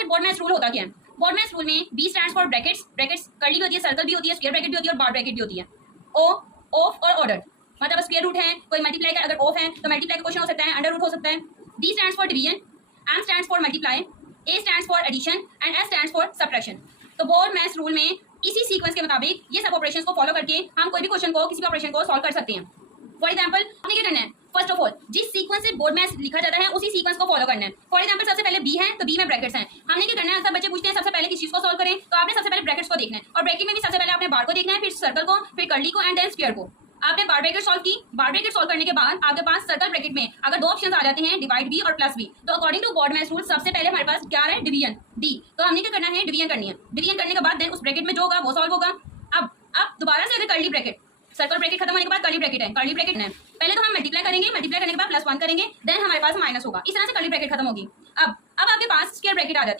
फिर BODMAS rule होता क्या है? BODMAS रूल में B stands for brackets, brackets curly भी होती है, सर्कल भी होती है, स्क्वायर ब्रैकेट भी होती है और बार ब्रैकेट भी होती है। O ऑफ और ऑर्डर, मतलब स्क्वायर रूट है, कोई मल्टीप्लाई का अगर ऑफ है तो मल्टीप्लाई का क्वेश्चन हो सकता है, अंडर रूट हो सकता है। D stands for division, M stands for multiply, A stands for addition and S stands for subtraction. तो BODMAS रूल में इसी सीक्वेंस के मुताबिक ये सब ऑपरेशंस को फॉलो करके हम कोई भी क्वेश्चन को, किसी भी ऑपरेशन को सॉल्व कर सकते हैं। फॉर एग्जांपल हमने क्या करना है, फर्स्ट ऑफ ऑल जिस सीक्वेंस से BODMAS लिखा जाता है उसी सीक्वेंस को फॉलो करना है। फॉर एग्जांपल सबसे पहले B है तो B में ब्रैकेट्स हैं, हमने क्या करना है, अक्सर बच्चे पूछते हैं सबसे पहले किस चीज को सॉल्व करें, तो आपने सबसे पहले ब्रैकेट्स को देखना है और ब्रैकेट में भी सबसे पहले आपने बार को देखना है, फिर सर्कल को, फिर कर्ली को एंड देन स्क्वायर को। आपने बार ब्रैकेट सॉल्व की, बार ब्रैकेट सॉल्व करने के बाद आपके पास सर्कल ब्रैकेट में अगर दो ऑप्शंस आ जाते हैं डिवाइड बी और प्लस बी, तो अकॉर्डिंग टू BODMAS रूल सबसे पहले हमारे पास क्या है, डिवीजन डी। तो हमने क्या करना है, डिवीजन करनी है। डिवीजन करने के बाद देन उस ब्रैकेट में जो होगा वो सॉल्व होगा। अब दोबारा से अगर कर्ली ब्रैकेट, सर्कल ब्रैकेट खत्म होने के बाद कर्ली ब्रैकेट है, कर्ली ब्रैकेट है, पहले तो हम मल्टीप्लाई करेंगे, मल्टीप्लाई करने के बाद +1 करेंगे, देन हमारे पास माइनस होगा, इस तरह से कर्ली ब्रैकेट खत्म होगी। अब आपके पास स्क्वायर ब्रैकेट आ जाती है।